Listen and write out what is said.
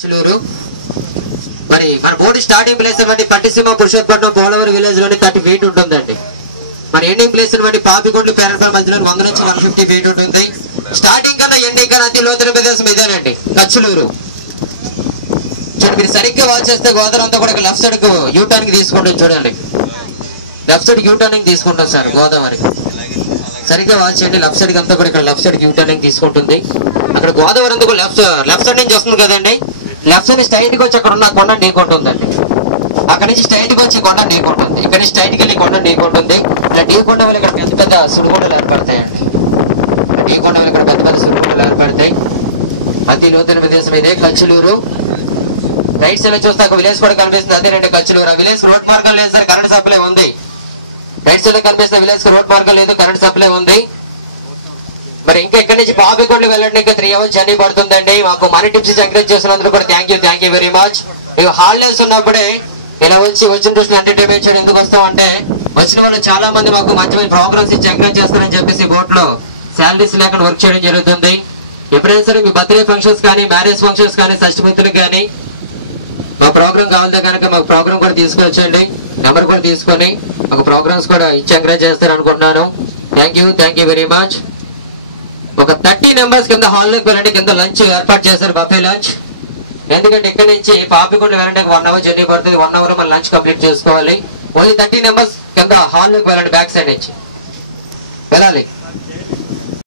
చిలూరు మరి మన board starting place అన్నమాట పట్టిసీమ పురుషోత్పట్నం పోలవరం విలేజ్ లోని 30 feet ఉంటుందండి. మరి ఎండింగ్ ప్లేస్ అన్నమాట పాపికొండలు పేరపల్లి మధ్యలో 100 నుంచి 150 feet ఉంటుంది. స్టార్టింగ్ కన్నా ఎండింగ్ కన్నా అతి లోతైన ప్రదేశం ఇదేనండి కచ్చులూరు. చూడండి మీరు సరిగ్గా వాచ్ చేస్తే గోదావరి అంతా కూడా లెఫ్ట్ సైడ్ యూటర్న్ కి తీసుకుంటుంది. చూడండి లెఫ్ట్ సైడ్ యూటర్నింగ్ తీసుకుంటాం సార్ గోదావరి. సరిగ్గా వాచ్ చేయండి. లెఫ్ట్ సైడ్ అంతా కూడా ఇక్కడ లెఫ్ట్ సైడ్ యూటర్నింగ్ తీసుకుంటుంది. అక్కడ గోదావరి అంతా కూడా లెఫ్ట్ సైడ్ నుంచి వస్తుంది కదండి. లెఫ్ట్ సైడ్ స్ట్రైట్ గా వచ్చి అక్కడ ఉన్న కొండ నీకుంటుందండి. అక్కడ నుంచి స్ట్రైట్ గా వచ్చి కొండ నీకుంటుంది. ఇక్కడ నుంచి స్ట్రైట్ కి వెళ్ళి కొండ నీకుంటుంది. ఇలా ఢీ కొండ వల్ల ఇక్కడ పెద్ద పెద్ద సుడిగుండలు ఏర్పడతాయండి. ఢీ కొండ వల్ల ఇక్కడ పెద్ద పెద్ద సుడిగుండలు ఏర్పడతాయి. అతి లోతైన ప్రదేశం ఇదే కచ్చులూరు. రైట్ సైడ్ చూస్తే ఒక విలేజ్ కూడా కనిపిస్తుంది. అదే రెండు కచ్చులూరు. ఆ విలేజ్ రోడ్ మార్గం లేదు సార్, కరెంట్ సప్లై ఉంది. రైట్ సైడ్ లో కనిపిస్తున్న విలేజ్ కి రోడ్ మార్గం లేదు, కరెంట్ సప్లై ఉంది. మరి ఇంకా ఇక్కడ నుంచి పాపికొండలు వెళ్ళండి, ఇంకా 3 hours జర్నీ పడుతుందండి. మాకు మనీ టిప్స్ ఎంకరేజ్ చేసినందుకు కూడా థ్యాంక్ యూ వెరీ మచ్. ఇక హాలిడేస్ ఉన్నప్పుడే ఇలా వచ్చిన చూసిన ఎంటర్టైన్మెంట్ చేయడం ఎందుకు వస్తాం అంటే వచ్చిన వాళ్ళు చాలా మంది మాకు మంచి మంచి ప్రోగ్రామ్స్ ఇచ్చి ఎంకరేజ్ చేస్తారని చెప్పేసి బోట్ లో శాలరీస్ లేకుండా వర్క్ చేయడం జరుగుతుంది. ఎప్పుడైనా సరే మీ బర్త్డే ఫంక్షన్స్ కానీ మ్యారేజ్ ఫంక్షన్స్ కానీ షష్ఠపూర్తులకు కానీ మా ప్రోగ్రామ్ కావాలంటే కనుక మాకు ప్రోగ్రామ్ కూడా తీసుకొచ్చండి. నెంబర్ కూడా తీసుకొని మాకు ప్రోగ్రామ్స్ కూడా ఇచ్చి ఎంకరేజ్ చేస్తారు అనుకుంటున్నాను. Thank you very much. ఒక 30 members కింద హాల్లోకి వెళ్ళండి. కింద లంచ్ ఏర్పాటు చేశారు, బఫే లంచ్. ఎందుకంటే ఇక్కడ నుంచి పాపికొండ వెళ్ళండి 1 hour జర్నీ పడుతుంది. 1 hour మన లంచ్ కంప్లీట్ చేసుకోవాలి. ఓన్లీ 30 members కింద హాల్లోకి వెళ్ళండి, బ్యాక్ సైడ్ నుంచి వెళ్ళాలి.